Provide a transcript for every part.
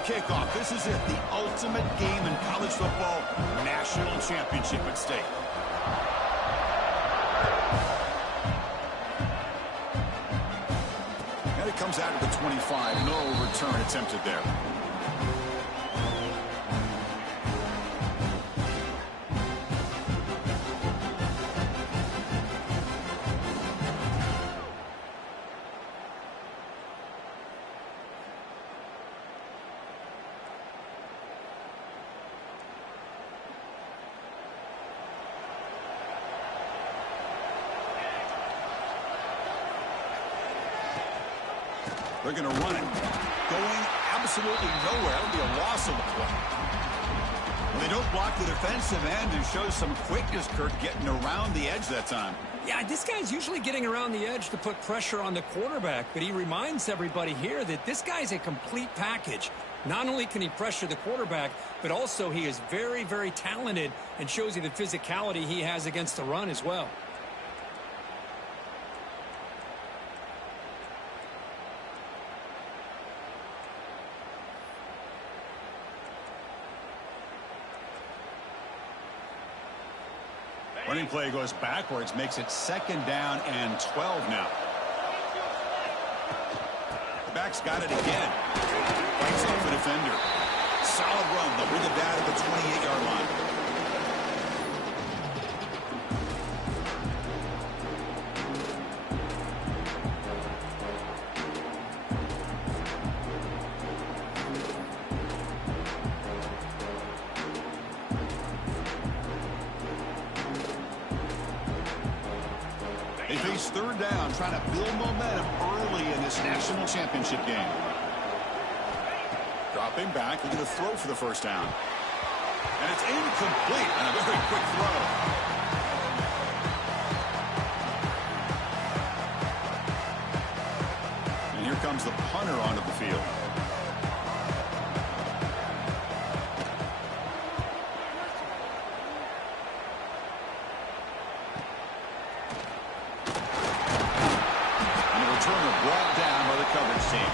Kickoff. This is it, the ultimate game in college football, national championship at stake. And it comes out of the 25. No return attempted there. They're going to run it. Going absolutely nowhere. That would be a loss of the play. Well, they don't block the defensive end and show some quickness, Kirk, getting around the edge that time. Yeah, this guy's usually getting around the edge to put pressure on the quarterback, but he reminds everybody here that this guy's a complete package. Not only can he pressure the quarterback, but also he is very, very talented and shows you the physicality he has against the run as well. Running play goes backwards, makes it 2nd down and 12 now. The back's got it again. Fights off the defender. Solid run. They'll bring it down at the 28-yard line. They face 3rd down, trying to build momentum early in this national championship game. Dropping back, looking to throw for the 1st down. And it's incomplete on a very quick throw. And here comes the punter onto the field. Brought down by the coverage team.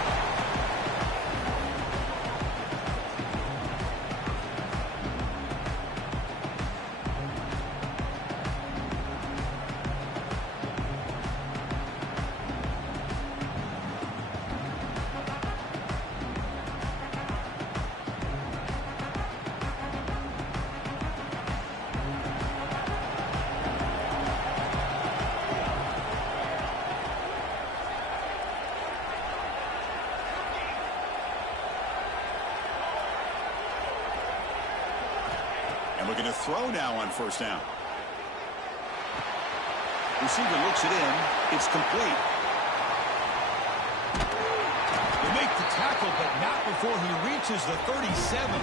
Looking to throw now on 1st down. Receiver looks it in. It's complete. They make the tackle, but not before he reaches the 37.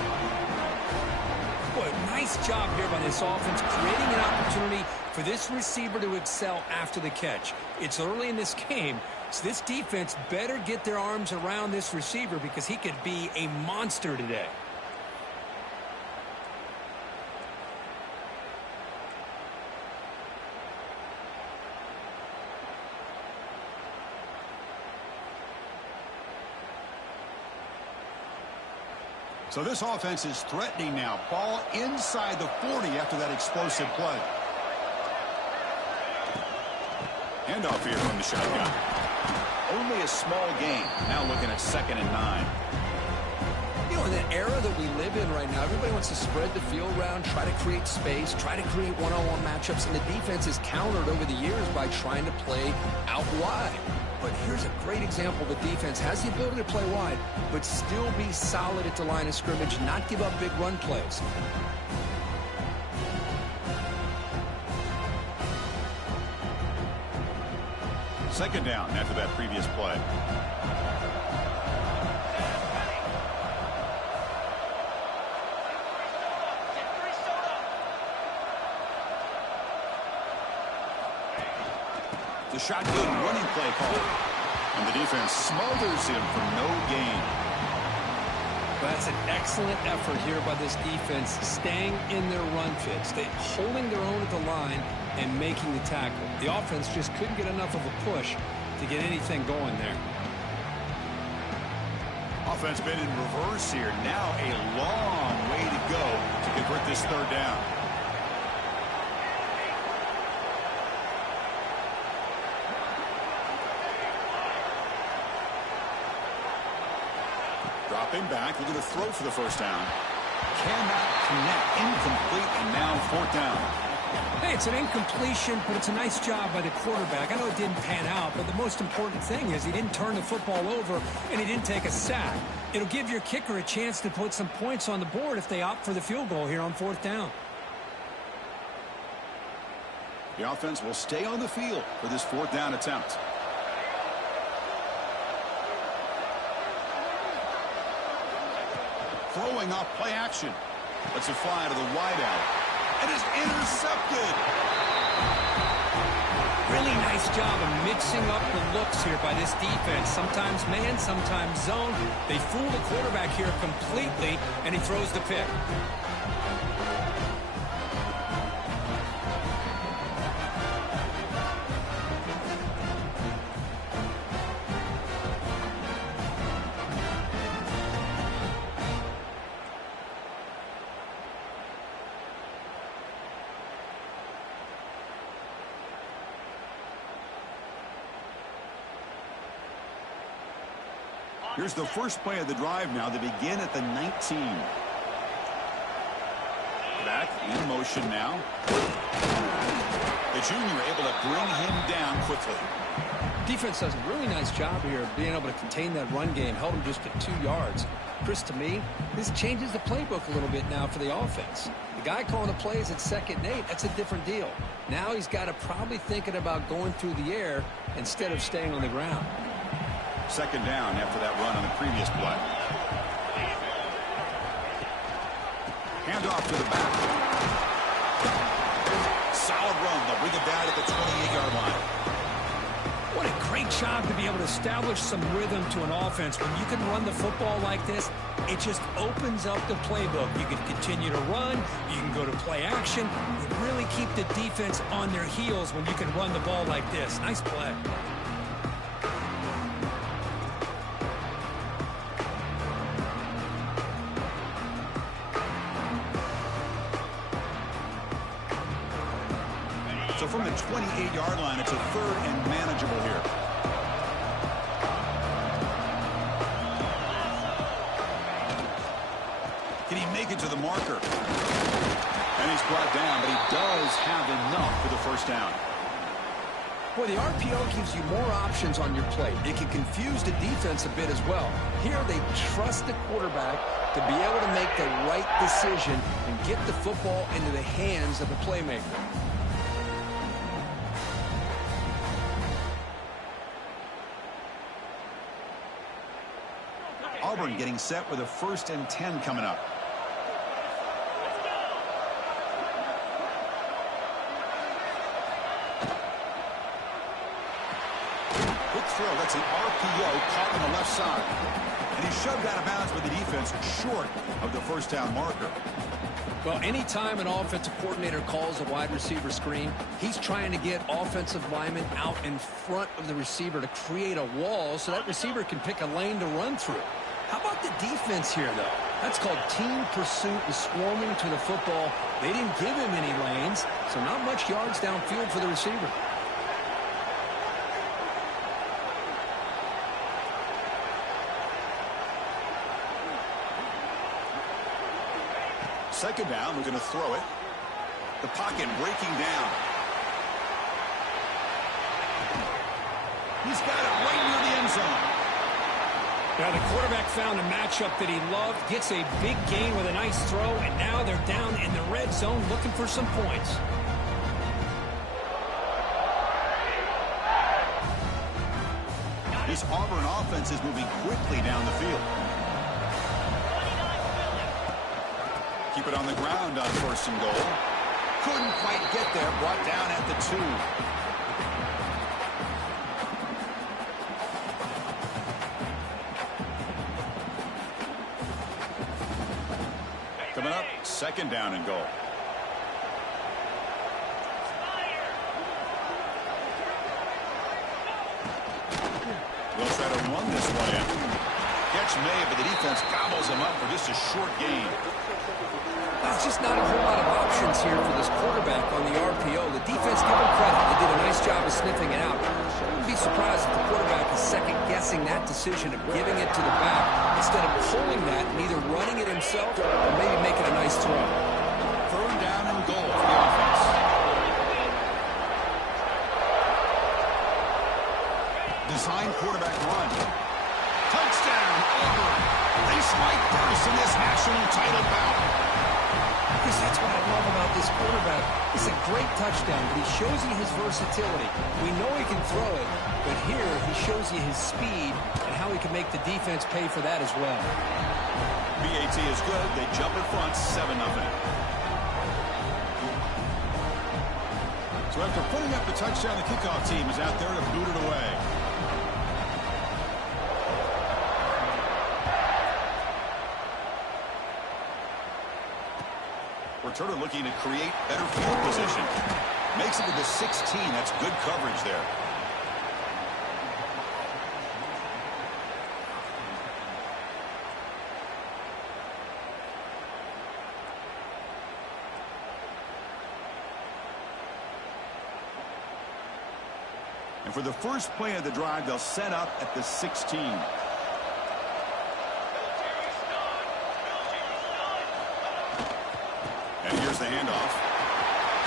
Boy, nice job here by this offense, creating an opportunity for this receiver to excel after the catch. It's early in this game, so this defense better get their arms around this receiver because he could be a monster today. So this offense is threatening now. Ball inside the 40 after that explosive play. Handoff here from the shotgun. Only a small gain. Now looking at 2nd and 9. You know, in the era that we live in right now, everybody wants to spread the field around, try to create space, try to create one-on-one matchups, and the defense is countered over the years by trying to play out wide. But here's a great example. The defense has the ability to play wide, but still be solid at the line of scrimmage, not give up big run plays. Second down after that previous play. The shotgun running play call. And the defense smothers him for no gain. That's an excellent effort here by this defense, staying in their run fit, holding their own at the line and making the tackle. The offense just couldn't get enough of a push to get anything going there. Offense been in reverse here. Now a long way to go to convert this third down. Dropping back, looking to throw for the first down. Cannot connect, incomplete, and now fourth down. Hey, it's an incompletion, but it's a nice job by the quarterback. I know it didn't pan out, but the most important thing is he didn't turn the football over and he didn't take a sack. It'll give your kicker a chance to put some points on the board if they opt for the field goal here on fourth down. The offense will stay on the field for this fourth down attempt. Throwing off play action. Lets it fly to the wideout. It is intercepted. Really nice job of mixing up the looks here by this defense. Sometimes man, sometimes zone. They fool the quarterback here completely, and he throws the pick. Here's the first play of the drive now. They begin at the 19. Back in motion now. The junior able to bring him down quickly. Defense does a really nice job here of being able to contain that run game. Held him just at 2 yards. Chris, to me, this changes the playbook a little bit now for the offense. The guy calling the plays at 2nd and 8, that's a different deal. Now he's got to probably thinking about going through the air instead of staying on the ground. Second down after that run on the previous play. Hand off to the back. Solid run. They'll bring it down at the 28-yard line. What a great job to be able to establish some rhythm to an offense. When you can run the football like this, it just opens up the playbook. You can continue to run. You can go to play action. You really keep the defense on their heels when you can run the ball like this. Nice play. So from the 28-yard line, it's a third and manageable here. Can he make it to the marker? And he's brought down, but he does have enough for the first down. Boy, the RPO gives you more options on your plate. It can confuse the defense a bit as well. Here they trust the quarterback to be able to make the right decision and get the football into the hands of the playmaker. Auburn getting set with a 1st and 10 coming up. Quick throw. That's an RPO caught on the left side. And he's shoved out of bounds by the defense short of the first down marker. Well, anytime an offensive coordinator calls a wide receiver screen, he's trying to get offensive linemen out in front of the receiver to create a wall so that receiver can pick a lane to run through. How about the defense here, though? That's called team pursuit and swarming to the football. They didn't give him any lanes, so not much yards downfield for the receiver. Second down, we're going to throw it. The pocket breaking down. He's got it right near the end zone. Now the quarterback found a matchup that he loved, gets a big gain with a nice throw, and now they're down in the red zone looking for some points. This Auburn offense is moving quickly down the field. Keep it on the ground on 1st and goal. Couldn't quite get there, brought down at the 2. second down and goal. They'll try to run this one in. Catch made, but the defense gobbles him up for just a short gain. That's just not a whole lot of options here for this quarterback on the RPO. The defense, give him credit. They did a nice job of sniffing it out. I wouldn't be surprised if the quarterback is second-guessing that decision of giving it to the back instead of pulling that and either running it himself or maybe making a nice throw. Third down and goal for the offense. Design quarterback run. Touchdown, Auburn. They strike first in this national title bout. Because that's what I love about this quarterback. It's a great touchdown, but he shows you his versatility. We know he can throw it, but here he shows you his speed and how he can make the defense pay for that as well. BAT is good. They jump in front, 7-0. So after putting up the touchdown, the kickoff team is out there to boot it away. Returner looking to create better field position. Makes it to the 16. That's good coverage there. And for the first play of the drive, they'll set up at the 16. And here's the handoff.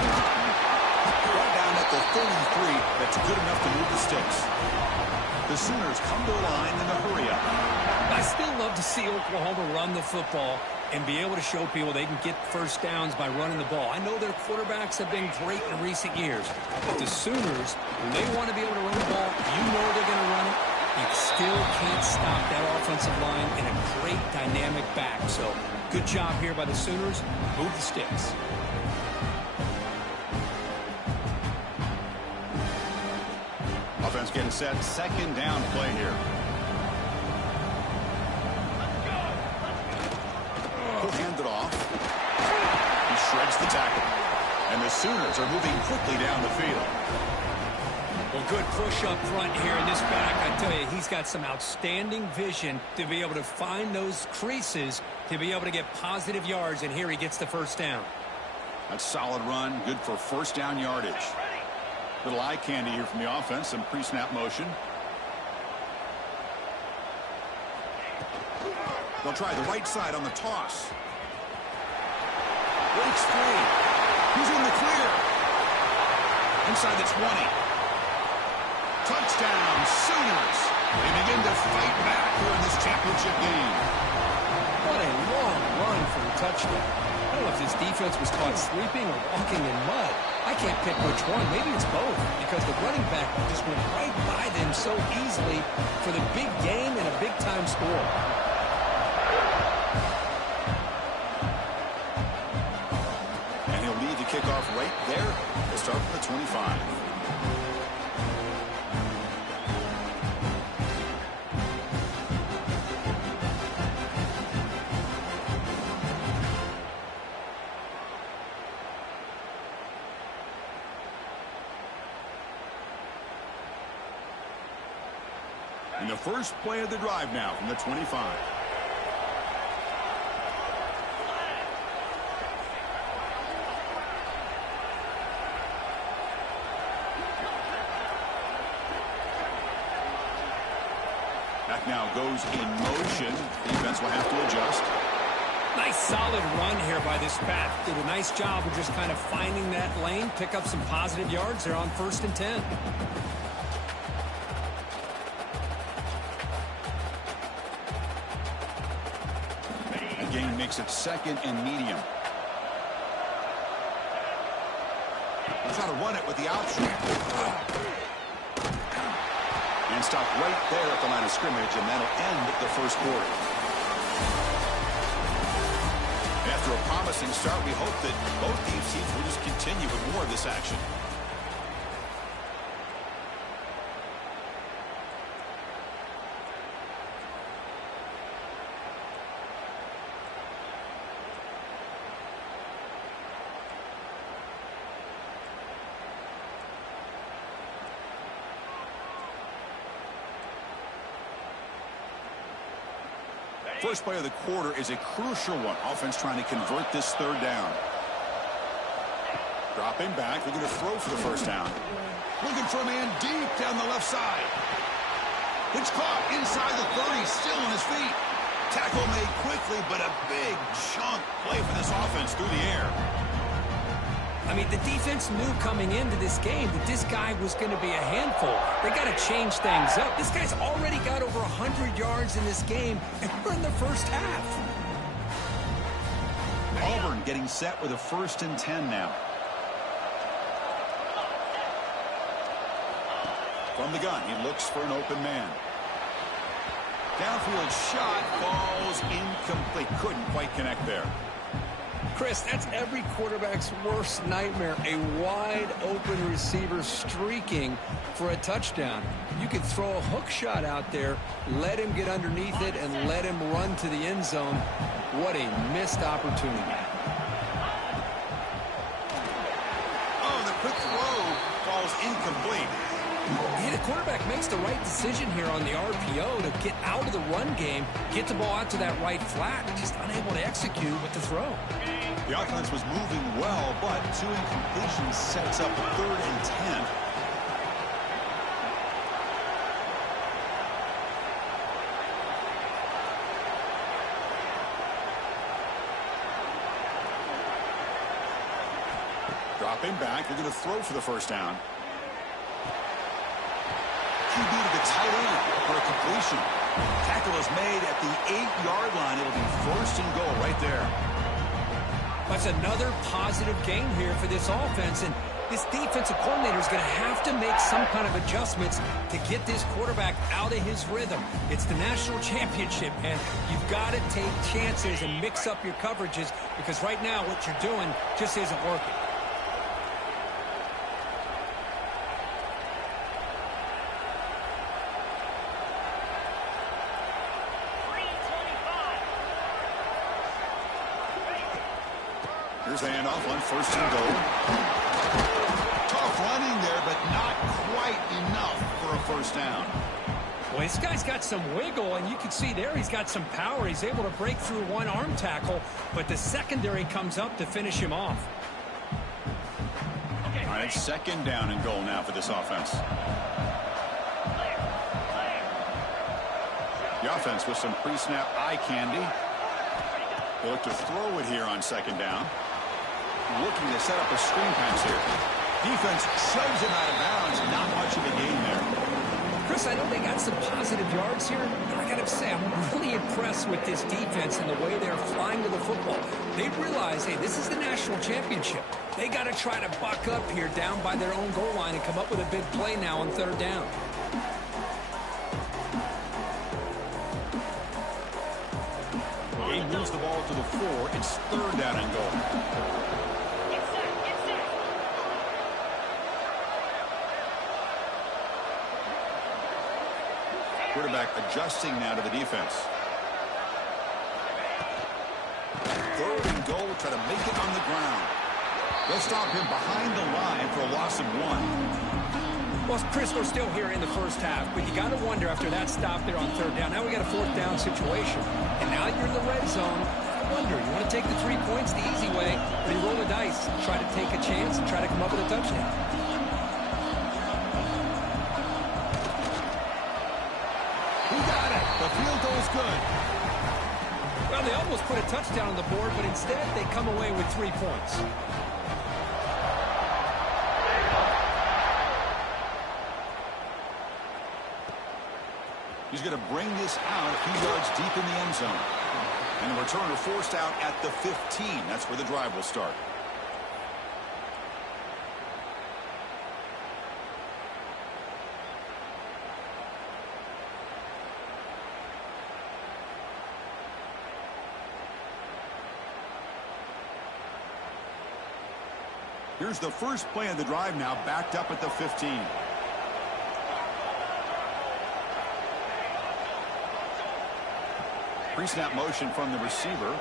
Brought down at the 33. That's good enough to move the sticks. The Sooners come to the line in a hurry up. I still love to see Oklahoma run the football and be able to show people they can get first downs by running the ball. I know their quarterbacks have been great in recent years, but the Sooners, when they want to be able to run the ball, you know they're going to run it. You still can't stop that offensive line in a great dynamic back. So good job here by the Sooners. Move the sticks. Offense getting set. Second down play here. He'll hand it off. He shreds the tackle. And the Sooners are moving quickly down the field. Well, good push up front here in this back. I tell you, he's got some outstanding vision to be able to find those creases, to be able to get positive yards, and here he gets the first down. That's solid run, good for first down yardage. Little eye candy here from the offense, some pre-snap motion. They'll try the right side on the toss. Breaks free. He's in the clear. Inside the 20. Touchdown, Sooners. They begin to fight back here in this championship game. What a long run for the touchdown. I don't know if this defense was caught sleeping or walking in mud. I can't pick which one. Maybe it's both, because the running back just went right by them so easily for the big game and a big-time score. And he'll lead the kickoff right there. They'll start from the 25. And the first play of the drive now from the 25. Back now goes in motion. Defense will have to adjust. Nice solid run here by this back. Did a nice job of just kind of finding that lane, pick up some positive yards. They're on 1st and 10. Gain makes it 2nd and medium. We'll try to run it with the option. And stop right there at the line of scrimmage, and that'll end the first quarter. After a promising start, we hope that both teams will just continue with more of this action. First play of the quarter is a crucial one. Offense trying to convert this third down. Dropping back, looking to throw for the first down. Looking for a man deep down the left side. It's caught inside the 30, still on his feet. Tackle made quickly, but a big chunk play for this offense through the air. I mean, the defense knew coming into this game that this guy was going to be a handful. They got to change things up. This guy's already got over 100 yards in this game, and we're in the first half. Auburn getting set with a 1st and 10 now. From the gun, he looks for an open man. Downfield shot falls incomplete. Couldn't quite connect there. Chris, that's every quarterback's worst nightmare, a wide-open receiver streaking for a touchdown. You could throw a hook shot out there, let him get underneath it, and let him run to the end zone. What a missed opportunity. Oh, the quick throw falls incomplete. Yeah, the quarterback makes the right decision here on the RPO to get out of the run game, get the ball out to that right flat, just unable to execute with the throw. The offense was moving well, but 2 incompletions sets up a 3rd and 10. Dropping back, they're going to throw for the first down. QB to the tight end for a completion. Tackle is made at the 8-yard line. It'll be 1st and goal right there. That's another positive game here for this offense, and this defensive coordinator is going to have to make some kind of adjustments to get this quarterback out of his rhythm. It's the national championship, and you've got to take chances and mix up your coverages, because right now what you're doing just isn't working. Here's the handoff on 1st and goal. Tough running there, but not quite enough for a first down. Well, this guy's got some wiggle, and you can see there he's got some power. He's able to break through one arm tackle, but the secondary comes up to finish him off. All right, 2nd down and goal now for this offense. The offense with some pre-snap eye candy. They look to throw it here on 2nd down. Looking to set up a screen pass here. Defense shoves him out of bounds. Not much of a gain there. Chris, I know they got some positive yards here, but I got to say, I'm really impressed with this defense and the way they're flying to the football. They realize, hey, this is the national championship. They got to try to buck up here down by their own goal line and come up with a big play now on 3rd down. He moves the ball to the 4. It's 3rd down and goal. Quarterback adjusting now to the defense. 3rd and goal, try to make it on the ground. They'll stop him behind the line for a loss of 1. Well, Chris, we're still here in the first half, but you got to wonder after that stop there on 3rd down. Now we got a 4th down situation, and now you're in the red zone. I wonder, you want to take the 3 points the easy way, or you roll the dice, try to take a chance, and try to come up with a touchdown. Who got it? The field goal is good. Well, they almost put a touchdown on the board, but instead they come away with 3 points. He's going to bring this out a few yards deep in the end zone. And the returner forced out at the 15. That's where the drive will start. Here's the first play of the drive now, backed up at the 15. Pre-snap motion from the receiver.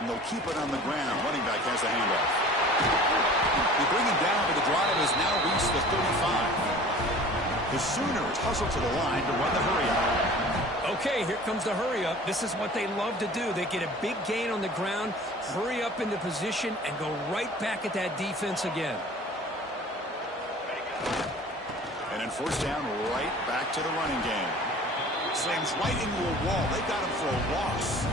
And they'll keep it on the ground. Running back has the handoff. They bring him down, but the drive has now reached the 35. The Sooners hustle to the line to run the hurry-up. Okay, here comes the hurry-up. This is what they love to do. They get a big gain on the ground, hurry up into position, and go right back at that defense again. And then first down, right back to the running game. Slams right into a wall. They got him for a loss.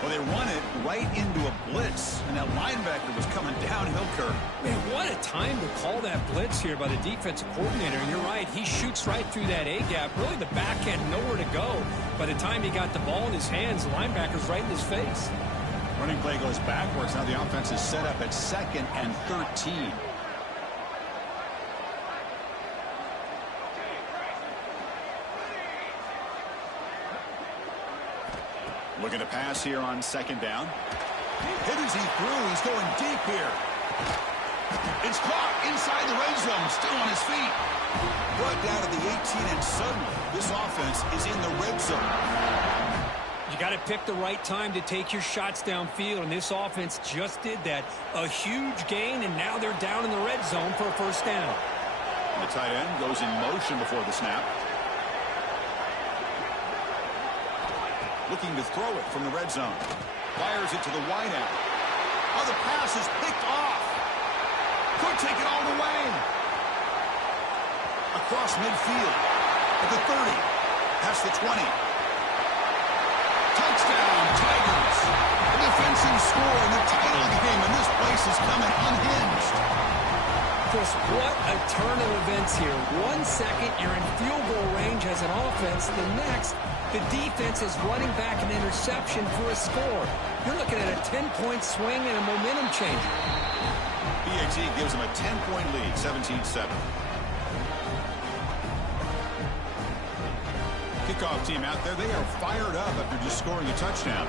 Well, they run it right into a blitz, and that linebacker was coming downhill, Kirk. Man, what a time to call that blitz here by the defensive coordinator. You're right. He shoots right through that A-gap. Really, the back had nowhere to go. By the time he got the ball in his hands, the linebacker's right in his face. Running play goes backwards. Now the offense is set up at 2nd and 13. Looking to pass here on 2nd down. Hit as he threw. He's going deep here. It's caught inside the red zone. Still on his feet. Brought down to the 18, and suddenly this offense is in the red zone. You got to pick the right time to take your shots downfield, and this offense just did that. A huge gain, and now they're down in the red zone for a first down. The tight end goes in motion before the snap. Looking to throw it from the red zone. Fires it to the wideout. Oh, the pass is picked off. Could take it all the way. Across midfield. At the 30. Past the 20. Touchdown, Tigers. A defensive score in the title of the game, and this place is coming unhinged. Chris, what a turn of events here. 1 second, you're in field goal range as an offense. The next, the defense is running back an interception for a score. You're looking at a 10-point swing and a momentum change. BXE gives them a 10-point lead, 17-7. Kickoff team out there, they are fired up after just scoring a touchdown.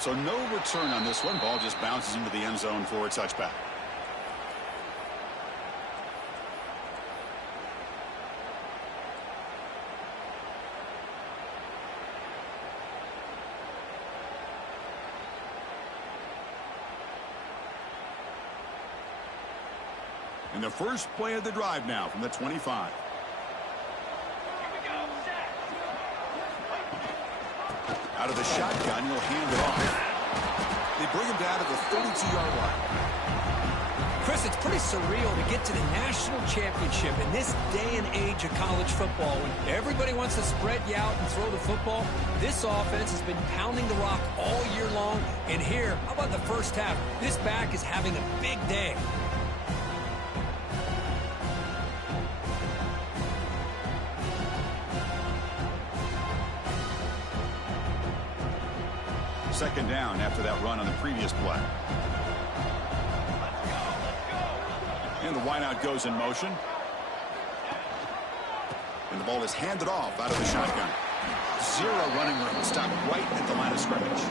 So no return on this one. Ball just bounces into the end zone for a touchback. And the first play of the drive now from the 25. Out of the shotgun, he'll hand it off. They bring him down to the 32-yard line. Chris, it's pretty surreal to get to the national championship in this day and age of college football when everybody wants to spread you out and throw the football. This offense has been pounding the rock all year long. And here, how about the first half? This back is having a big day. Second down after that run on the previous play. And the wideout goes in motion. And the ball is handed off out of the shotgun. Zero running room. Stopped right at the line of scrimmage.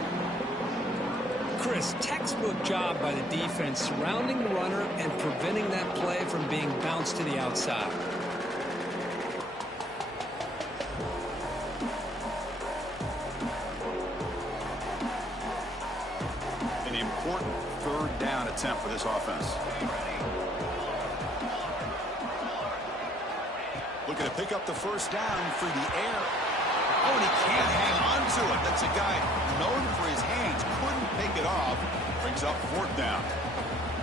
Chris, textbook job by the defense surrounding the runner and preventing that play from being bounced to the outside. Third down attempt for this offense. Looking to pick up the first down through the air. Oh, and he can't hang on to it. That's a guy known for his hands. Couldn't pick it off. Brings up 4th down.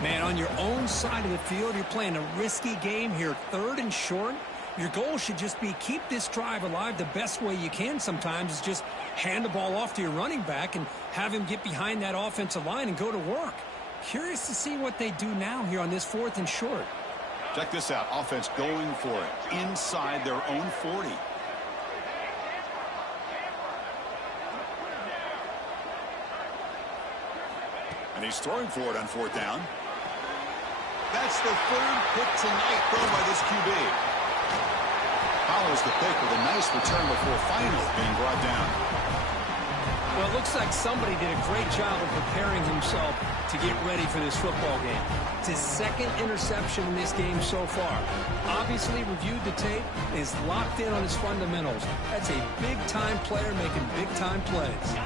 Man, on your own side of the field, you're playing a risky game here. 3rd and short. Your goal should just be keep this drive alive the best way you can sometimes is just hand the ball off to your running back and have him get behind that offensive line and go to work. Curious to see what they do now here on this 4th and short. Check this out. Offense going for it inside their own 40. And he's throwing for it on 4th down. That's the 3rd pick tonight thrown by this QB. Follows the pick with a nice return before finally being brought down. Well, it looks like somebody did a great job of preparing himself to get ready for this football game. It's his 2nd interception in this game so far. Obviously reviewed the tape, is locked in on his fundamentals. That's a big-time player making big-time plays.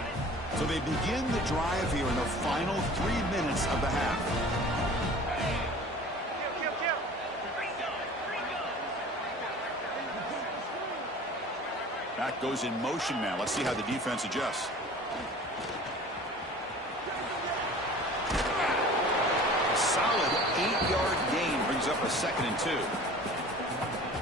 So they begin the drive here in the final 3 minutes of the half. That goes in motion now. Let's see how the defense adjusts. A solid 8-yard gain brings up a 2nd and 2.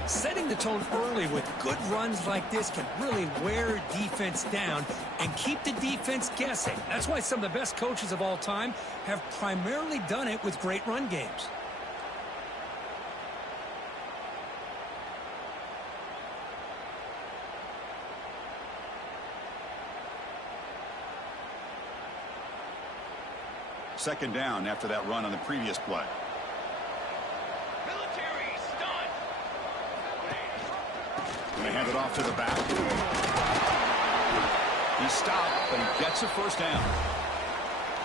Setting the tone early with good runs like this can really wear defense down and keep the defense guessing. That's why some of the best coaches of all time have primarily done it with great run games. Second down after that run on the previous play. And they hand it off to the back. He stopped, but he gets a first down.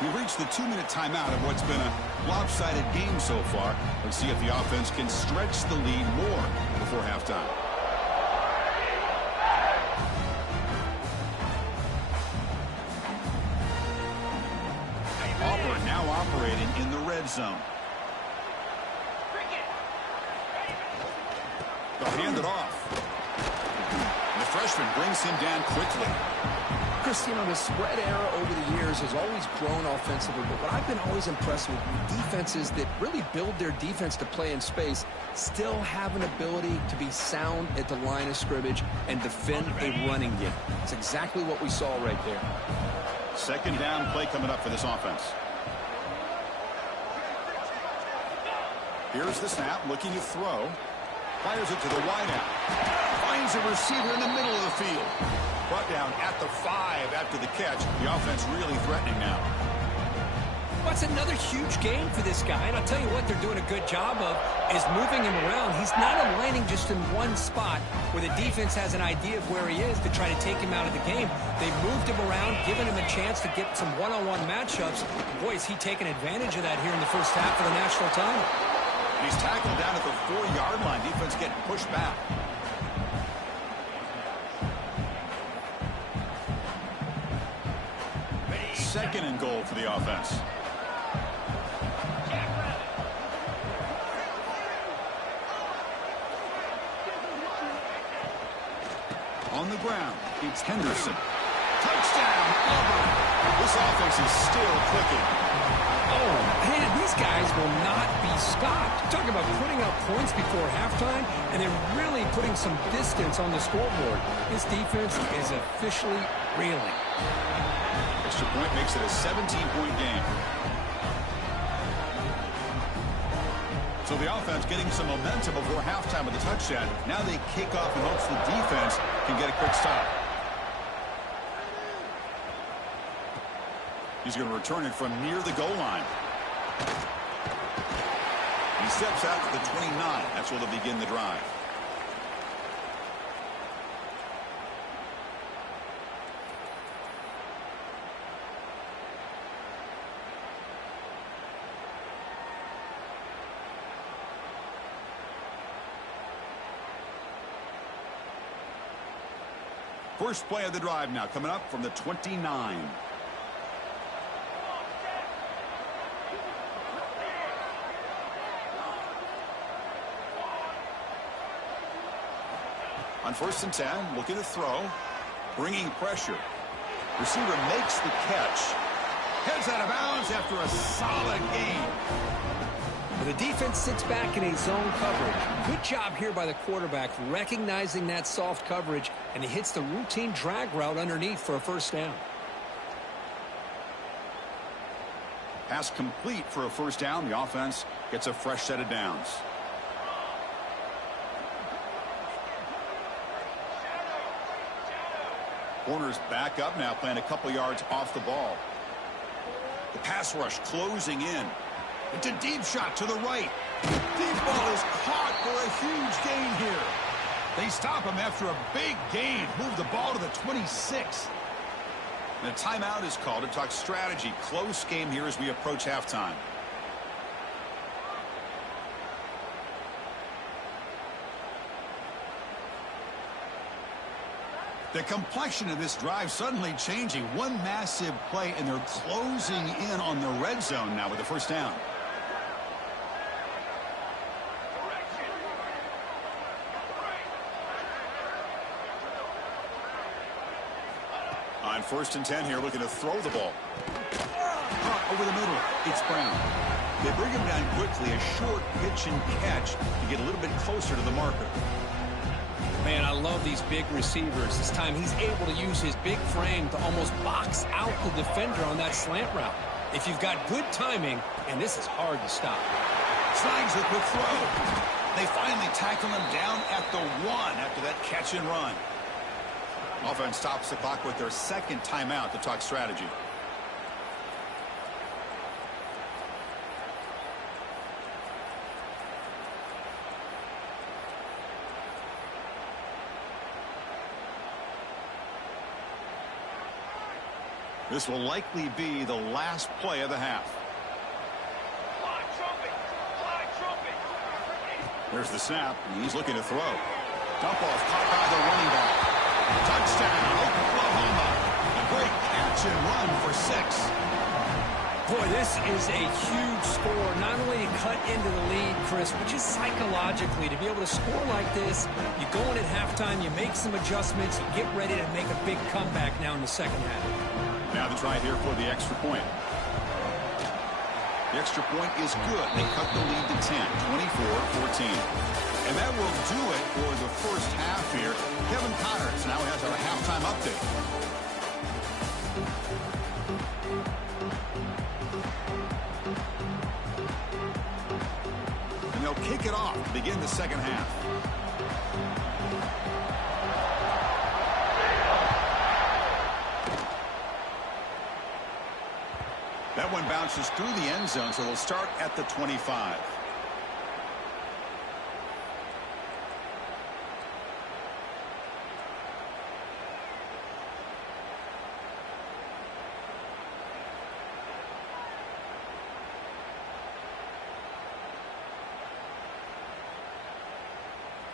We reached the 2-minute timeout of what's been a lopsided game so far. Let's see if the offense can stretch the lead more before halftime. Auburn now operating in the red zone. They'll hand it off. And the freshman brings him down quickly. Chris, you know, the spread era over the years has always grown offensively, but what I've been always impressed with defenses that really build their defense to play in space still have an ability to be sound at the line of scrimmage and defend a running game. It's exactly what we saw right there. Second down play coming up for this offense. Here's the snap, looking to throw. Fires it to the wideout. Finds a receiver in the middle of the field. Brought down at the 5 after the catch. The offense really threatening now. That's another huge game for this guy, and I'll tell you what they're doing a good job of is moving him around. He's not aligning just in one spot where the defense has an idea of where he is to try to take him out of the game. They've moved him around, given him a chance to get some one-on-one matchups. Boy, is he taking advantage of that here in the first half of the national title. And he's tackled down at the 4-yard line. Defense getting pushed back. Second and goal for the offense. On the ground, it's Henderson. Touchdown, Auburn. This offense is still clicking. Oh, man, these guys will not be stopped. Talk about putting up points before halftime, and they're really putting some distance on the scoreboard. This defense is officially reeling. Extra point makes it a 17-point game. So the offense getting some momentum before halftime with the touchdown. Now they kick off in hopes the defense can get a quick stop. He's going to return it from near the goal line. He steps out to the 29. That's where they'll begin the drive. First play of the drive now coming up from the 29. On 1st and 10, looking to throw, bringing pressure. Receiver makes the catch. Heads out of bounds after a solid gain. The defense sits back in a zone coverage. Good job here by the quarterback recognizing that soft coverage, and he hits the routine drag route underneath for a first down. Pass complete for a first down. The offense gets a fresh set of downs. Corners back up now, playing a couple yards off the ball. The pass rush closing in. It's a deep shot to the right. Deep ball is caught for a huge gain here. They stop him after a big gain. Move the ball to the 26. And a timeout is called to talk strategy. Close game here as we approach halftime. The complexion of this drive suddenly changing. One massive play, and they're closing in on the red zone now with the first down. On 1st and 10 here, looking to throw the ball. Over the middle, it's Brown. They bring him down quickly, a short pitch and catch to get a little bit closer to the marker. Man, I love these big receivers. This time he's able to use his big frame to almost box out the defender on that slant route. If you've got good timing, and this is hard to stop. Slides a quick throw. They finally tackle him down at the 1 after that catch and run. Offense stops the clock with their second timeout to talk strategy. This will likely be the last play of the half. There's the snap. He's looking to throw. Dump off caught by the running back. Touchdown, Oklahoma. A great catch and run for 6. Boy, this is a huge score. Not only to cut into the lead, Chris, but just psychologically to be able to score like this. You go in at halftime, you make some adjustments, you get ready to make a big comeback now in the second half. Now the try here for the extra point. The extra point is good. They cut the lead to 10, 24-14. And that will do it for the first half here. Kevin Connors now has our halftime update. And they'll kick it off to begin the second half. That one bounces through the end zone, so they'll start at the 25.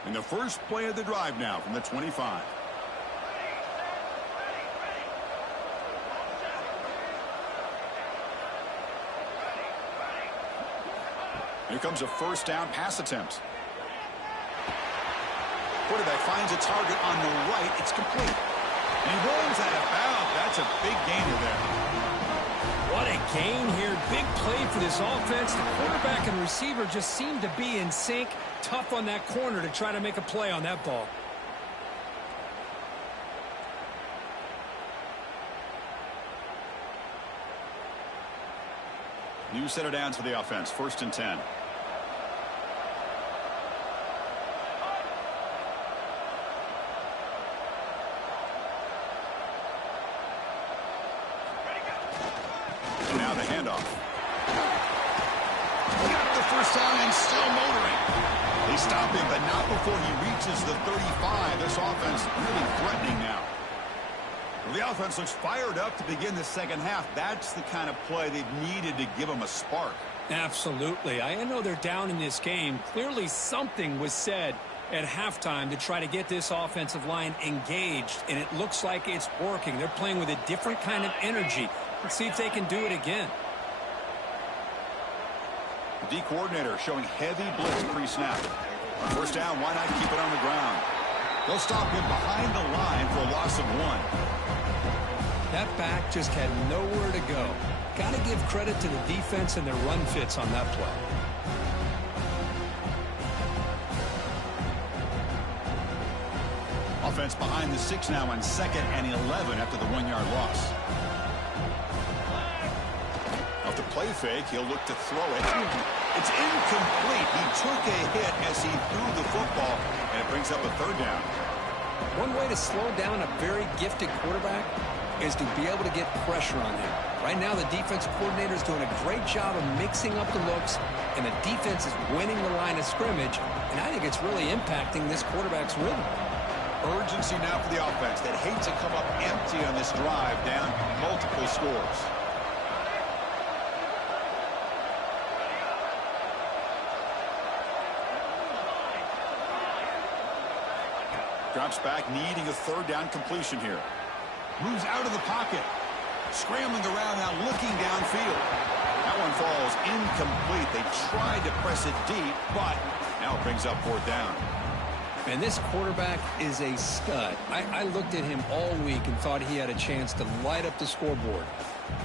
And the first play of the drive now from the 25. Here comes a first down pass attempt. Quarterback finds a target on the right. It's complete. And he rolls out of bounds. That's a big gainer there. What a gain here. Big play for this offense. The quarterback and receiver just seem to be in sync. Tough on that corner to try to make a play on that ball. New set it down to the offense. 1st and 10. And now the handoff. Got the first down and still motoring. They stop him, but not before he reaches the 35. This offense really threatening now. Well, the offense looks fired up to begin the second half. That's the kind of play they've needed to give them a spark. Absolutely. I know they're down in this game. Clearly something was said at halftime to try to get this offensive line engaged, and it looks like it's working. They're playing with a different kind of energy. Let's see if they can do it again. The D coordinator showing heavy blitz pre-snap. First down, why not keep it on the ground? They'll stop him behind the line for a loss of 1. That back just had nowhere to go. Got to give credit to the defense and their run fits on that play. Offense behind the 6 now on 2nd and 11 after the 1-yard loss. Off the play fake, he'll look to throw it. It's incomplete. He took a hit as he threw the football, and it brings up a 3rd down. One way to slow down a very gifted quarterback is to be able to get pressure on him. Right now, the defensive coordinator is doing a great job of mixing up the looks, and the defense is winning the line of scrimmage, and I think it's really impacting this quarterback's rhythm. Urgency now for the offense that hates to come up empty on this drive, down multiple scores. Drops back, needing a third down completion here. Moves out of the pocket. Scrambling around now, looking downfield. That one falls incomplete. They tried to press it deep, but now it brings up fourth down. And this quarterback is a stud. I looked at him all week and thought he had a chance to light up the scoreboard.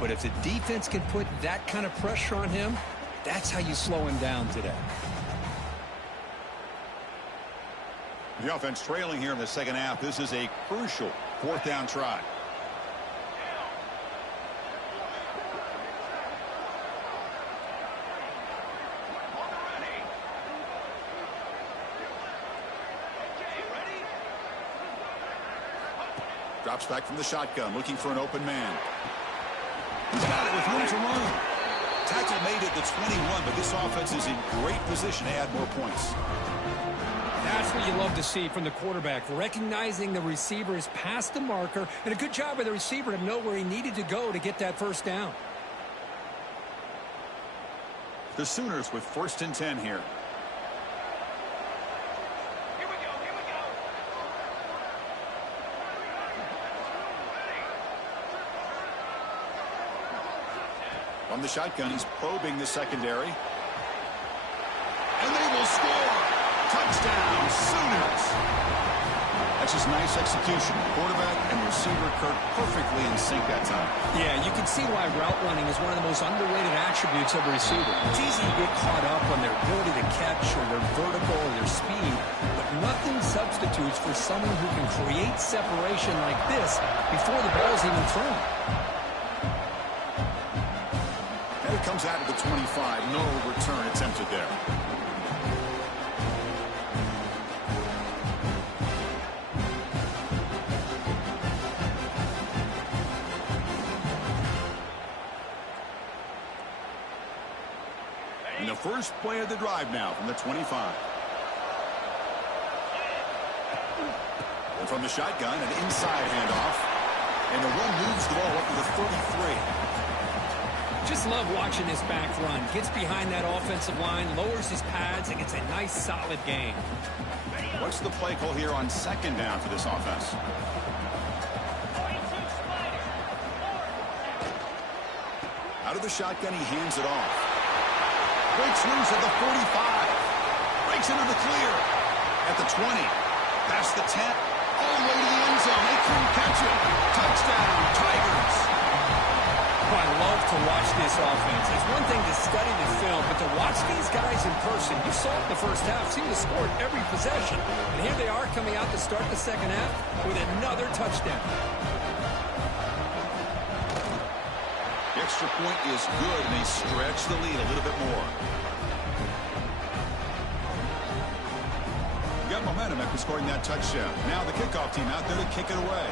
But if the defense can put that kind of pressure on him, that's how you slow him down today. The offense trailing here in the second half. This is a crucial fourth down try. Drops back from the shotgun, looking for an open man. He's got it with room to run. Tackle made at the 21, but this offense is in great position to add more points. That's what you love to see from the quarterback, recognizing the receiver is past the marker, and a good job by the receiver to know where he needed to go to get that first down. The Sooners with 1st and 10 here. From the shotgun, he's probing the secondary. And they will score! Touchdown, Sooners! That's just nice execution. Quarterback and receiver Kirk perfectly in sync that time. Yeah, you can see why route running is one of the most underrated attributes of a receiver. It's easy to get caught up on their ability to catch or their vertical or their speed, but nothing substitutes for someone who can create separation like this before the ball's even thrown. It comes out of the 25. No return attempted there. And the first play of the drive now from the 25. And from the shotgun, an inside handoff. And the run moves the ball up to the 33. Just love watching this back run. Gets behind that offensive line, lowers his pads, and gets a nice, solid gain. What's the play call here on 2nd down for this offense? Out of the shotgun, he hands it off. Breaks loose at the 45. Breaks into the clear. At the 20. Past the 10. All the way to the end zone. They couldn't catch it. Touchdown, Tigers. Oh, I love to watch this offense. It's one thing to study the film, but to watch these guys in person, you saw it in the first half, seemed to score every possession. And here they are coming out to start the second half with another touchdown. The extra point is good, and they stretch the lead a little bit more. Got momentum after scoring that touchdown. Now the kickoff team out there to kick it away.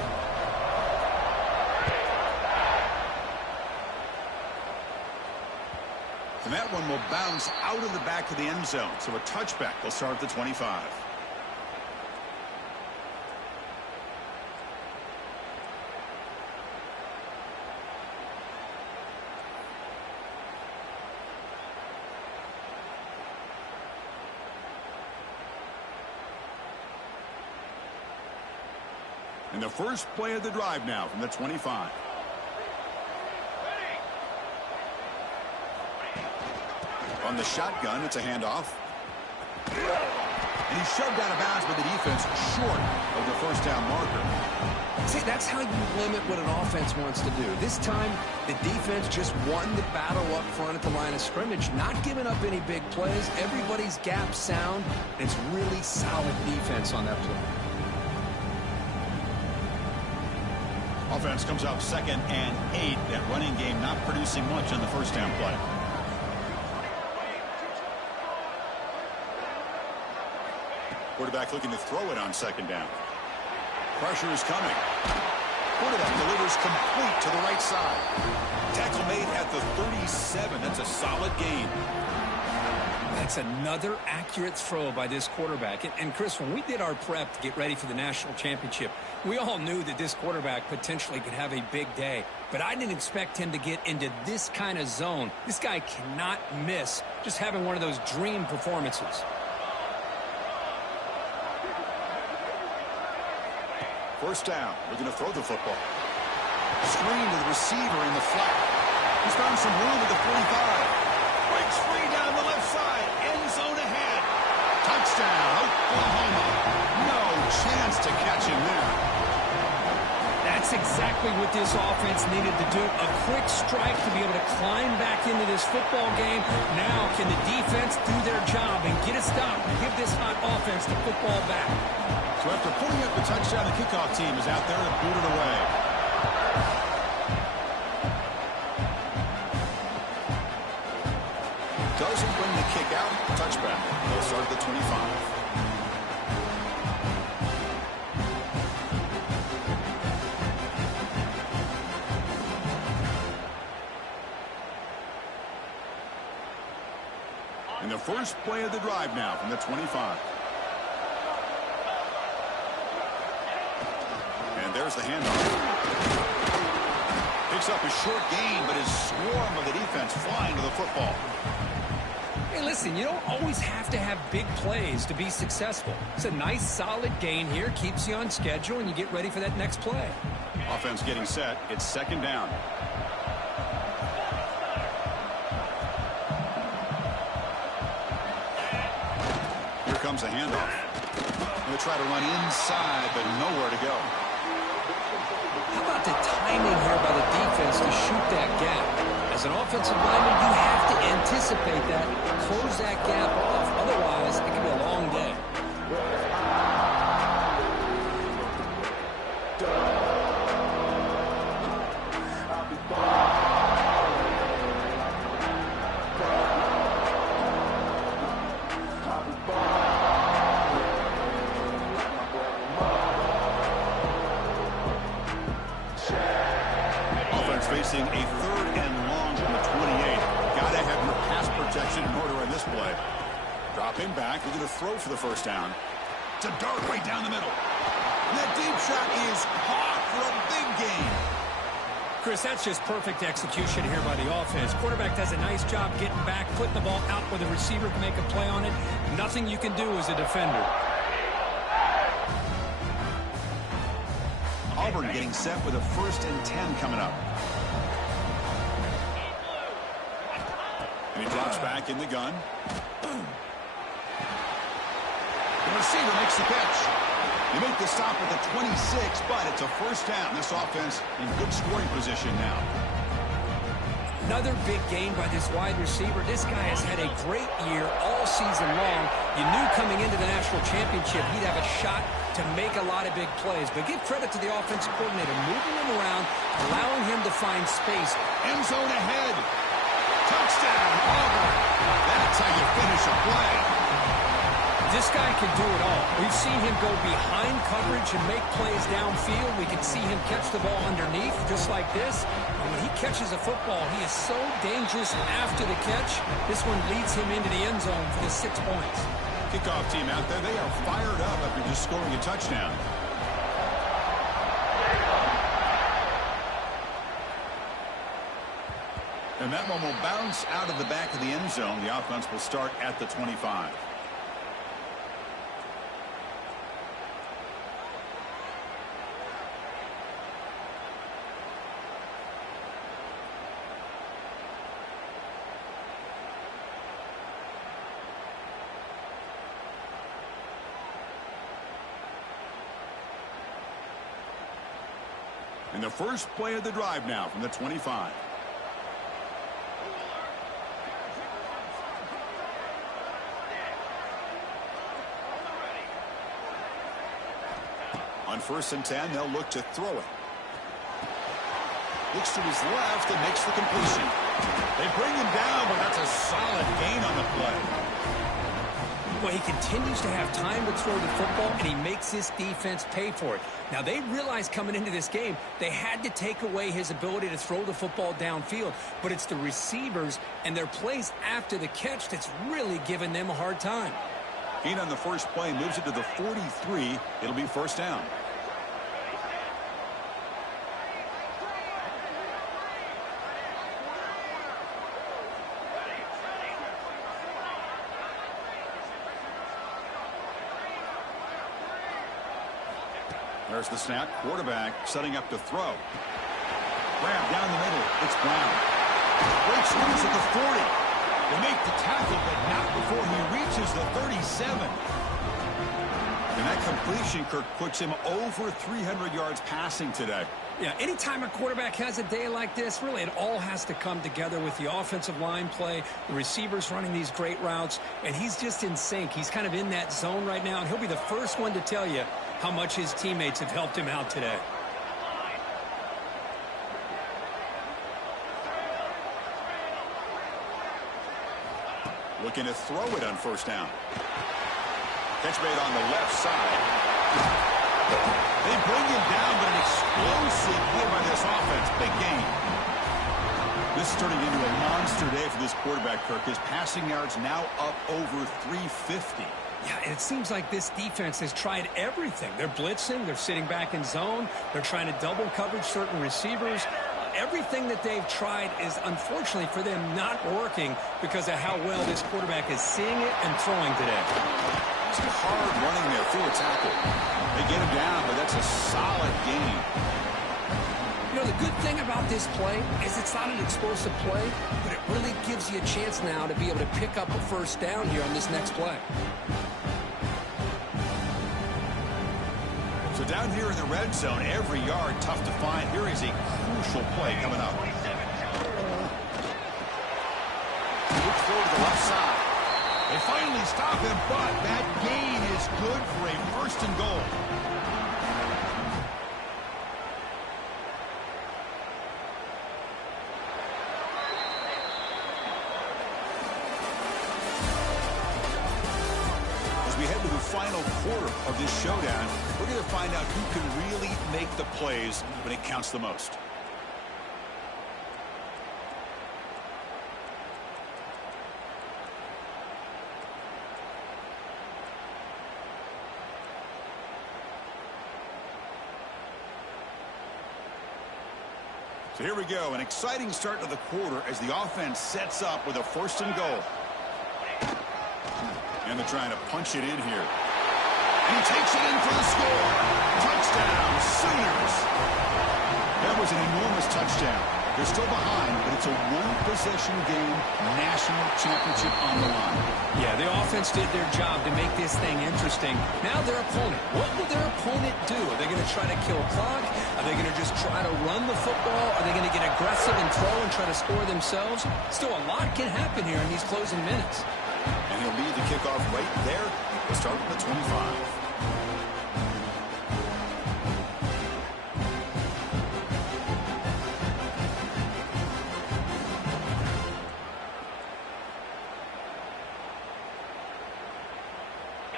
And that one will bounce out of the back of the end zone. So a touchback will start at the 25. And the first play of the drive now from the 25. On the shotgun, it's a handoff. And he's shoved out of bounds by the defense short of the first down marker. See, that's how you limit what an offense wants to do. This time, the defense just won the battle up front at the line of scrimmage, not giving up any big plays. Everybody's gap sound. It's really solid defense on that play. Offense comes up 2nd and 8. That running game not producing much on the first down play. Quarterback looking to throw it on 2nd down. Pressure is coming. Quarterback delivers complete to the right side. Tackle made at the 37. That's a solid gain. That's another accurate throw by this quarterback. And Chris, when we did our prep to get ready for the national championship, we all knew that this quarterback potentially could have a big day. But I didn't expect him to get into this kind of zone. This guy cannot miss just having one of those dream performances. First down. We're going to throw the football. Screen to the receiver in the flat. He's found some room at the 45. Breaks free down the left side. End zone ahead. Touchdown, Oklahoma. No chance to catch him there. That's exactly what this offense needed to do. A quick strike to be able to climb back into this football game. Now can the defense do their job and get a stop and give this hot offense the football back? So after putting up the touchdown, the kickoff team is out there to boot it away. Doesn't bring the kick out. Touchback. They'll start at the 25. In the first play of the drive now from the 25. And there's the handoff. Picks up a short gain, but his swarm of the defense flying to the football. Hey, listen, you don't always have to have big plays to be successful. It's a nice, solid gain here. Keeps you on schedule, and you get ready for that next play. Offense getting set. It's second down. Here comes a handoff. He'll try to run inside, but nowhere to go. How about the timing here by the defense to shoot that gap? As an offensive lineman, you have to anticipate that, close that gap off. Otherwise, it could be a long day. Facing a third and long from the 28. Gotta have your pass protection in order in this play. Dropping back, we're going to throw for the first down. To dart right down the middle. And that deep shot is caught for a big gain. Chris, that's just perfect execution here by the offense. Quarterback does a nice job getting back, putting the ball out where the receiver can make a play on it. Nothing you can do as a defender. Auburn getting set with a 1st and 10 coming up. And he drops back in the gun. The receiver makes the catch. They make the stop at the 26, but it's a first down. This offense in good scoring position now. Another big gain by this wide receiver. This guy has had a great year all season long. You knew coming into the national championship he'd have a shot to make a lot of big plays. But give credit to the offensive coordinator, moving him around, allowing him to find space. End zone ahead. Touchdown, Auburn. That's how you finish a play. This guy can do it all. We've seen him go behind coverage and make plays downfield. We can see him catch the ball underneath, just like this. And when he catches a football, he is so dangerous after the catch. This one leads him into the end zone for the 6 points. Kickoff team out there, they are fired up after just scoring a touchdown. And that one will bounce out of the back of the end zone. The offense will start at the 25. In the first play of the drive now from the 25. On 1st and 10, they'll look to throw it. Looks to his left and makes the completion. They bring him down, but that's a solid gain on the play. Well, he continues to have time to throw the football, and he makes this defense pay for it. Now, they realized coming into this game, they had to take away his ability to throw the football downfield. But it's the receivers and their plays after the catch that's really giving them a hard time. Gain on the first play moves it to the 43. It'll be first down. There's the snap. Quarterback setting up to throw. Grab down the middle. It's Brown. Breaks loose at the 40. They make the tackle, but not before he reaches the 37. And that completion, Kirk, puts him over 300 yards passing today. Yeah, anytime a quarterback has a day like this, really it all has to come together with the offensive line play, the receivers running these great routes, and he's just in sync. He's kind of in that zone right now, and he'll be the first one to tell you how much his teammates have helped him out today. Looking to throw it on first down. Catch made on the left side. They bring him down, but an explosive play by this offense. Big gain. This is turning into a monster day for this quarterback, Kirk. His passing yards now up over 350. Yeah, and it seems like this defense has tried everything. They're blitzing. They're sitting back in zone. They're trying to double coverage certain receivers. Everything that they've tried is, unfortunately for them, not working because of how well this quarterback is seeing it and throwing today. It's hard running there through a tackle. They get him down, but that's a solid gain. You know, the good thing about this play is it's not an explosive play, but it really gives you a chance now to be able to pick up a first down here on this next play. So down here in the red zone, every yard tough to find. Here is a crucial play coming up. Look forward to the left side. They finally stop him, but that gain is good for a first and goal. As we head to the final quarter of this showdown, we're going to find out who can really make the plays when it counts the most. So here we go, an exciting start to the quarter as the offense sets up with a first and goal. And they're trying to punch it in here. And he takes it in for the score. Touchdown, Sooners. That was an enormous touchdown. They're still behind, but it's a one-possession game, national championship on the line. Yeah, the offense did their job to make this thing interesting. Now their opponent. What will their opponent do? Are they going to try to kill clock? Are they going to just try to run the football? Are they going to get aggressive and throw and try to score themselves? Still, a lot can happen here in these closing minutes. And he'll lead the kickoff right there. We'll start with the 25.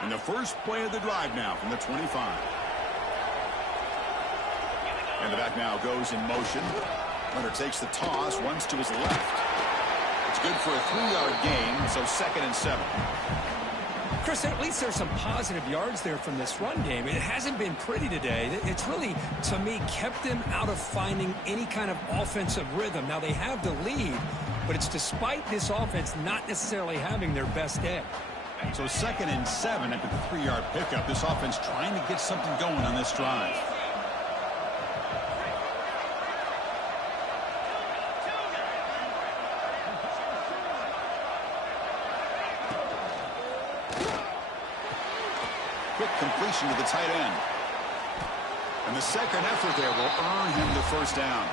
And the first play of the drive now from the 25. And the back now goes in motion. Runner takes the toss, runs to his left. It's good for a 3-yard gain, so 2nd and 7. Chris, at least there's some positive yards there from this run game. It hasn't been pretty today. It's really, to me, kept them out of finding any kind of offensive rhythm. Now, they have the lead, but it's despite this offense not necessarily having their best day. So 2nd and 7 after the 3-yard pickup. This offense trying to get something going on this drive. Quick completion to the tight end. And the second effort there will earn him the first down.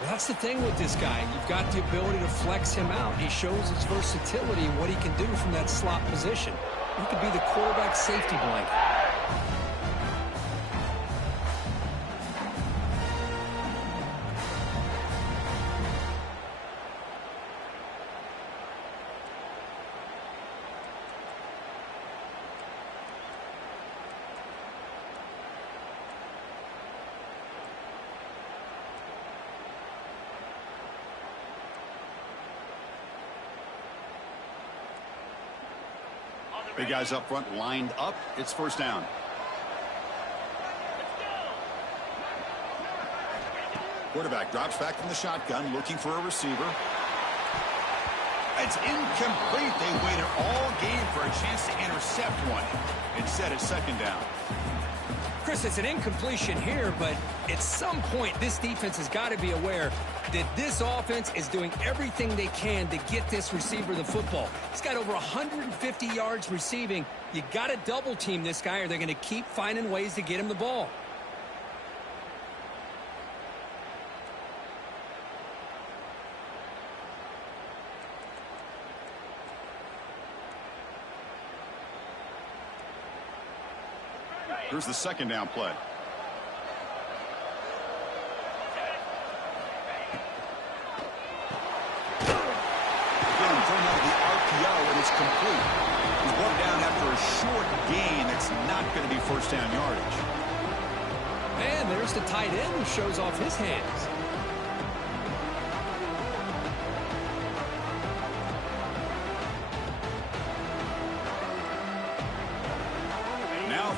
Well, that's the thing with this guy. You've got the ability to flex him out. He shows his versatility and what he can do from that slot position. He could be the quarterback safety blanket. Big guys up front lined up. It's first down. Quarterback drops back from the shotgun, looking for a receiver. It's incomplete. They waited all game for a chance to intercept one. Instead, it's 2nd down. Chris, it's an incompletion here, but at some point, this defense has got to be aware that this offense is doing everything they can to get this receiver the football. He's got over 150 yards receiving. You got to double team this guy, or they're going to keep finding ways to get him the ball. Here's the second down play. Again, thrown out of the RPO, and it's complete. He's brought down after a short gain. That's not going to be first down yardage. And there's the tight end who shows off his hands.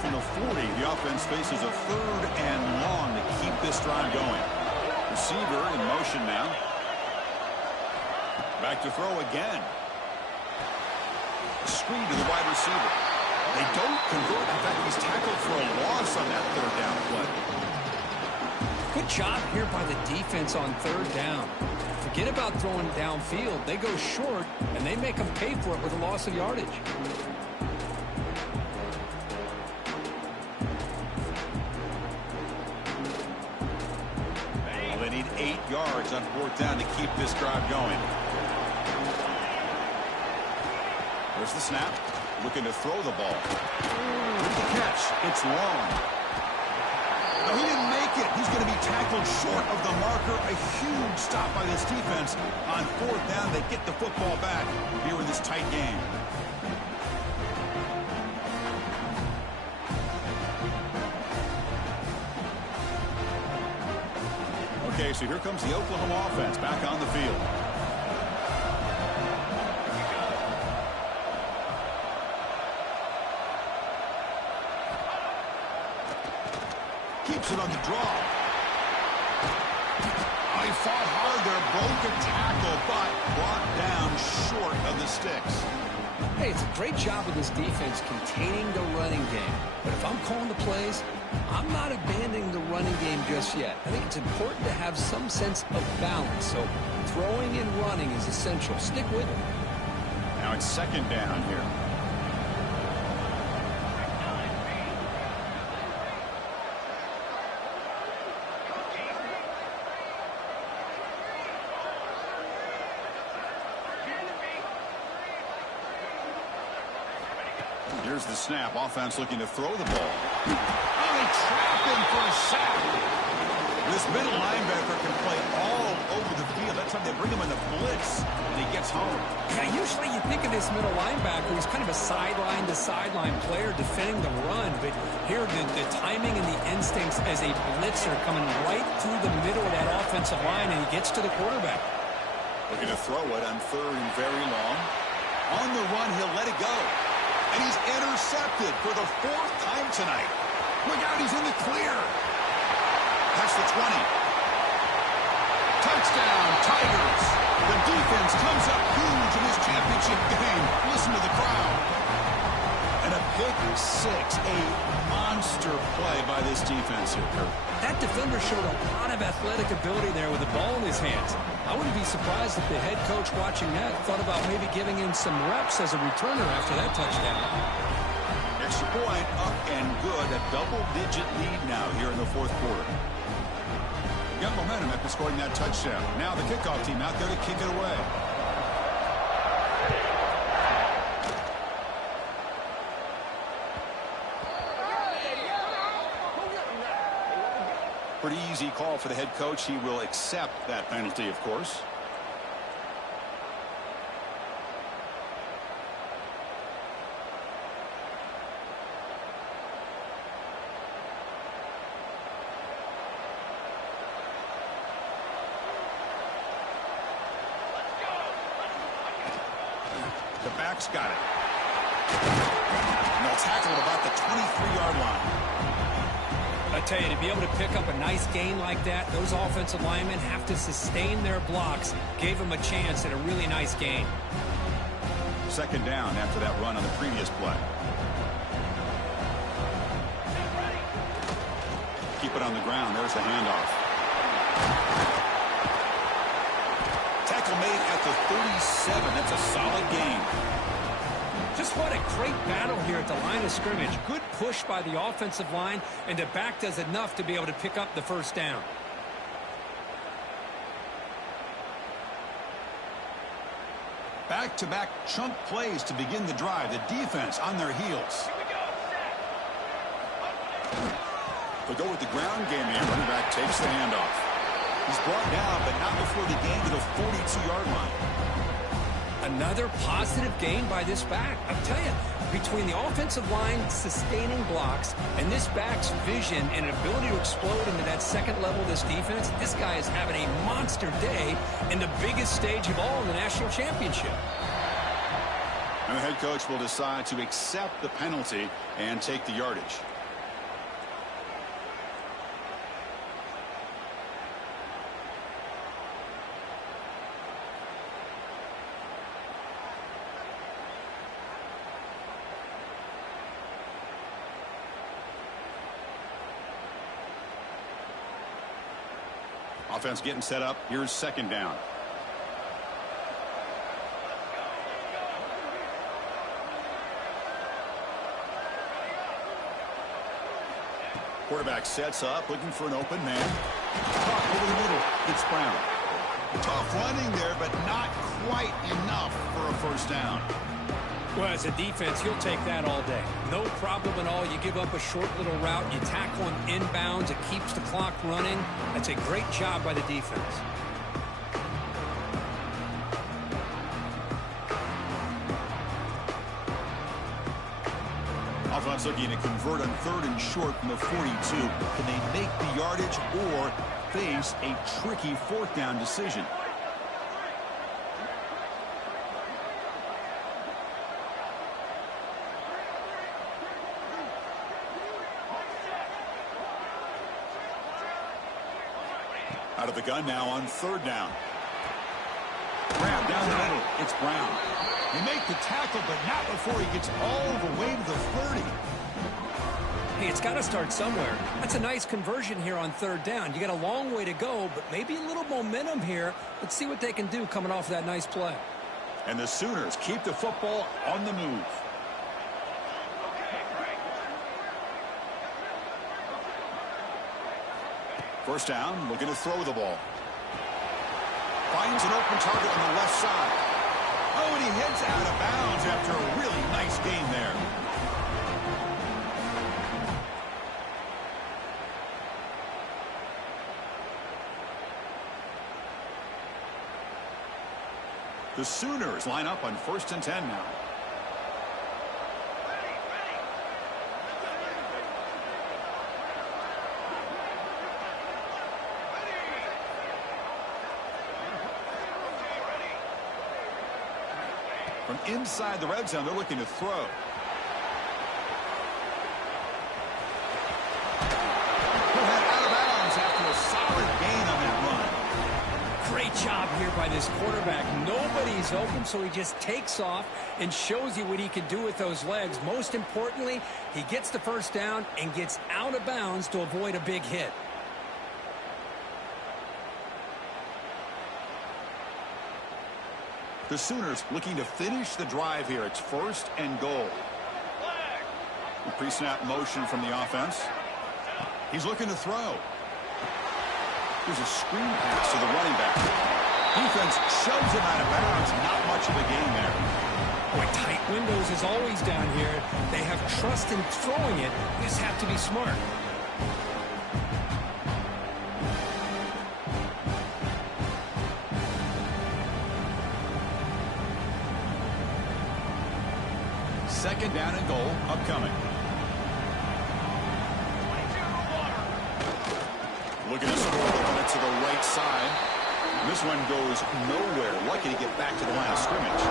From the 40, the offense faces a third and long to keep this drive going. Receiver in motion now. Back to throw again. Screen to the wide receiver. They don't convert. In fact, he's tackled for a loss on that third down play. Good job here by the defense on third down. Forget about throwing downfield. They go short, and they make them pay for it with a loss of yardage. They need 8 yards on fourth down to keep this drive going. There's the snap. Looking to throw the ball. With the catch. It's long. No, he didn't make it. He's going to be tackled short of the marker. A huge stop by this defense. On fourth down, they get the football back here in this tight game. Okay, so here comes the Oklahoma offense back on the field. Keeps it on the draw. Oh, he fought hard there, broke a tackle, but brought down short of the sticks. Hey, it's a great job of this defense containing the running game. But if I'm calling the plays, I'm not abandoning the running game just yet. I think it's important to have some sense of balance. So throwing and running is essential. Stick with it. Now it's second down here. Here's the snap. Offense looking to throw the ball. Oh, they trap him for a sack. This middle linebacker can play all over the field. That's how they bring him in the blitz, and he gets home. Yeah, usually you think of this middle linebacker, he's kind of a sideline-to-sideline player defending the run. But here, the timing and the instincts as a blitzer coming right through the middle of that offensive line, and he gets to the quarterback. Looking to throw it on third and very long. On the run, he'll let it go. And he's intercepted for the 4th time tonight. Look out, he's in the clear. Past the 20. Touchdown, Tigers. The defense comes up huge in this championship game. Listen to the crowd. And a pick six, a monster play by this defense here, Kurt. That defender showed a lot of athletic ability there with the ball in his hands. I wouldn't be surprised if the head coach watching that thought about maybe giving him some reps as a returner after that touchdown. Extra point, up and good. A double-digit lead now here in the 4th quarter. Got momentum after scoring that touchdown. Now the kickoff team out there to kick it away. Pretty easy call for the head coach. He will accept that penalty, of course. The back's got it. And they'll tackle at about the 23-yard line. I tell you, to be able to pick up a nice gain like that, those offensive linemen have to sustain their blocks. Gave them a chance at a really nice gain. Second down after that run on the previous play. keep it on the ground. There's the handoff. Tackle made at the 37. That's a solid gain. Just what a great battle here at the line of scrimmage. Good push by the offensive line, and the back does enough to be able to pick up the first down. Back-to-back chunk plays to begin the drive. The defense on their heels. They'll go with the ground game here. Running back takes the handoff. He's brought down, but not before the gain to the 42-yard line. Another positive gain by this back. I'll tell you, between the offensive line sustaining blocks and this back's vision and ability to explode into that second level of this defense, this guy is having a monster day in the biggest stage of all in the national championship. And the head coach will decide to accept the penalty and take the yardage. Offense getting set up. Here's second down. Quarterback sets up, looking for an open man. Caught over the middle. It's Brown. Tough running there, but not quite enough for a first down. Well, as a defense, you'll take that all day. No problem at all. You give up a short little route. You tackle him inbounds. It keeps the clock running. That's a great job by the defense. Offense looking to convert on 3rd and short from the 42. Can they make the yardage or face a tricky 4th down decision? Out of the gun now on 3rd down. Grab down the middle. It's Brown. They make the tackle, but not before he gets all the way to the 30. Hey, it's got to start somewhere. That's a nice conversion here on 3rd down. You got a long way to go, but maybe a little momentum here. Let's see what they can do coming off that nice play. And the Sooners keep the football on the move. First down, looking to throw the ball. Finds an open target on the left side. Oh, and he heads out of bounds after a really nice gain there. The Sooners line up on 1st and 10 now. From inside the red zone, they're looking to throw. He'll head out of bounds after a solid gain on that run. Great job here by this quarterback. Nobody's open, so he just takes off and shows you what he can do with those legs. Most importantly, he gets the first down and gets out of bounds to avoid a big hit. The Sooners looking to finish the drive here. It's 1st and goal. Pre-snap motion from the offense. He's looking to throw. There's a screen pass to the running back. Defense shoves him out of bounds. Not much of a gain there. Boy, tight windows is always down here. They have trust in throwing it. You just have to be smart. Second down and goal upcoming. Looking to score the one to the right side. This one goes nowhere. Lucky to get back to the line of scrimmage.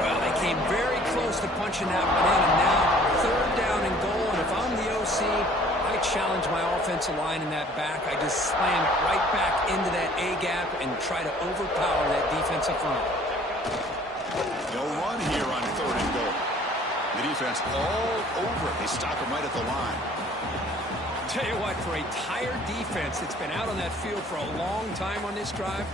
Well, they came very close to punching that one in, and now 3rd down and goal. And if I'm the OC, I challenge my offensive line in that back. I just slam it right back into that A gap and try to overpower that defensive front. No run here on 3rd and goal. The defense all over it. They stop him right at the line. Tell you what, for a tired defense that's been out on that field for a long time on this drive,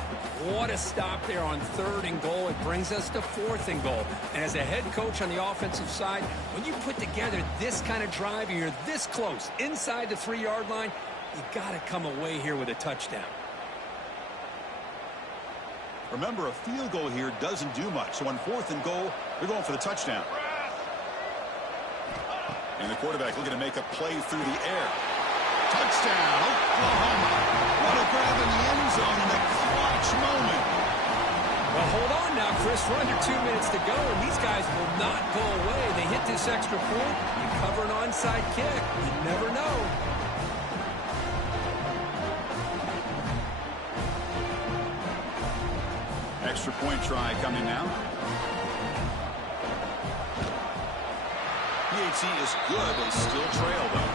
what a stop there on 3rd and goal. It brings us to 4th and goal. And as a head coach on the offensive side, when you put together this kind of drive and you're this close inside the 3-yard line, you got to come away here with a touchdown. Remember, a field goal here doesn't do much. So on 4th and goal, they're going for the touchdown. And the quarterback looking to make a play through the air. Touchdown, Oklahoma. What a grab in the end zone in a clutch moment. Well, hold on now, Chris. We're under 2 minutes to go, and these guys will not go away. They hit this extra point. You cover an onside kick. You never know. Extra point try coming now. PAT is good. They still trail, though.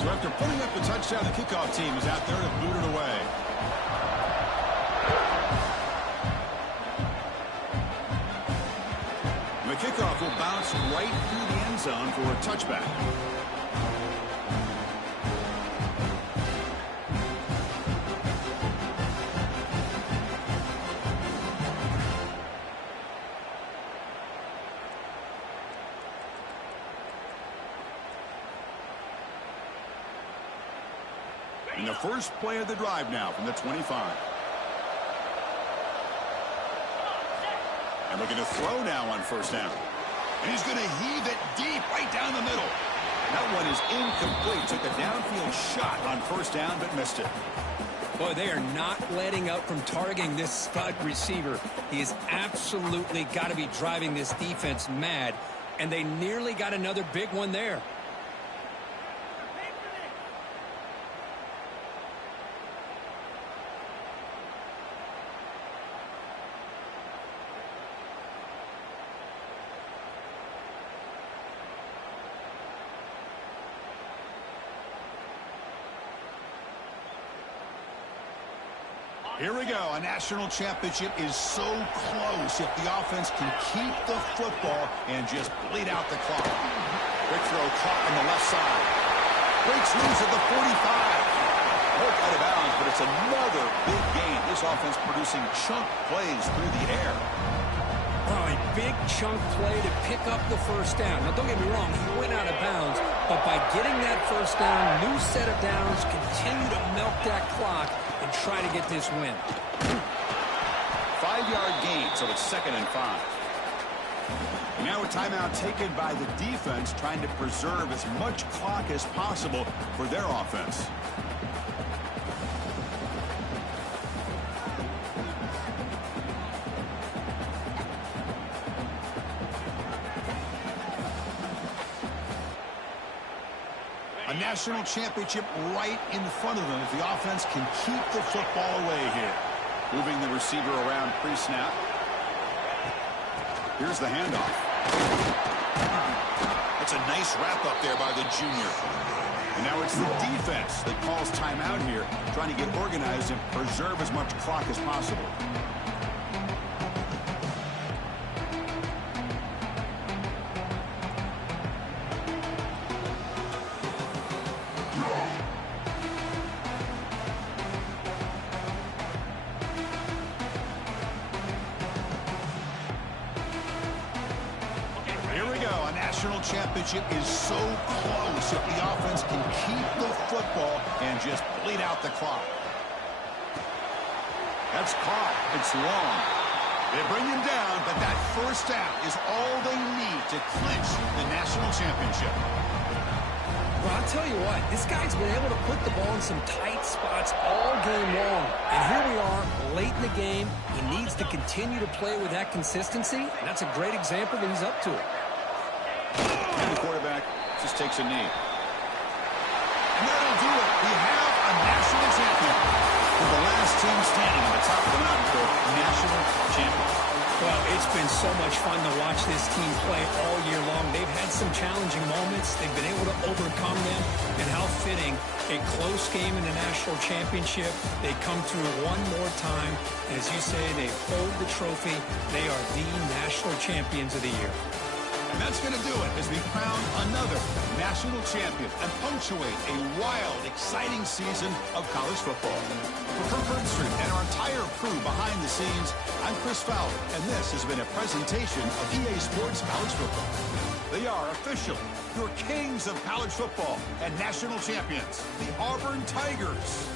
So after putting up the touchdown, the kickoff team is out there to boot it away. The kickoff will bounce right through the end zone for a touchback. And the first play of the drive now from the 25. And looking to throw now on 1st down. And he's going to heave it deep right down the middle. That one is incomplete. Took a downfield shot on 1st down, but missed it. Boy, they are not letting up from targeting this stud receiver. He has absolutely got to be driving this defense mad. And they nearly got another big one there. Here we go. A national championship is so close if the offense can keep the football and just bleed out the clock. Quick throw caught on the left side. Breaks loose at the 45. Broke out of bounds, but it's another big gain. This offense producing chunk plays through the air. Oh, a big chunk play to pick up the 1st down. Now, don't get me wrong, he went out of bounds, but by getting that 1st down, new set of downs, continue to milk that clock and try to get this win. 5-yard gain, so it's 2nd and 5. And now a timeout taken by the defense, trying to preserve as much clock as possible for their offense. A national championship right in front of them if the offense can keep the football away here. Moving the receiver around pre-snap. Here's the handoff. That's a nice wrap-up there by the junior. And now it's the defense that calls timeout here, trying to get organized and preserve as much clock as possible. National championship is so close if the offense can keep the football and just bleed out the clock. That's caught. It's long. They bring him down, but that 1st down is all they need to clinch the national championship. Well, I'll tell you what, this guy's been able to put the ball in some tight spots all game long. And here we are, late in the game. He needs to continue to play with that consistency, and that's a great example that he's up to it. And the quarterback just takes a knee. And that'll do it. We have a national champion. We're the last team standing on the top of the mountain for national champion. Well, it's been so much fun to watch this team play all year long. They've had some challenging moments. They've been able to overcome them. And how fitting, a close game in the national championship. They come through one more time. And as you say, they hold the trophy. They are the national champions of the year. And that's going to do it as we crown another national champion and punctuate a wild, exciting season of college football. For Kirk Herbstreit and our entire crew behind the scenes, I'm Chris Fowler, and this has been a presentation of EA Sports College Football. They are official, your kings of college football and national champions, the Auburn Tigers.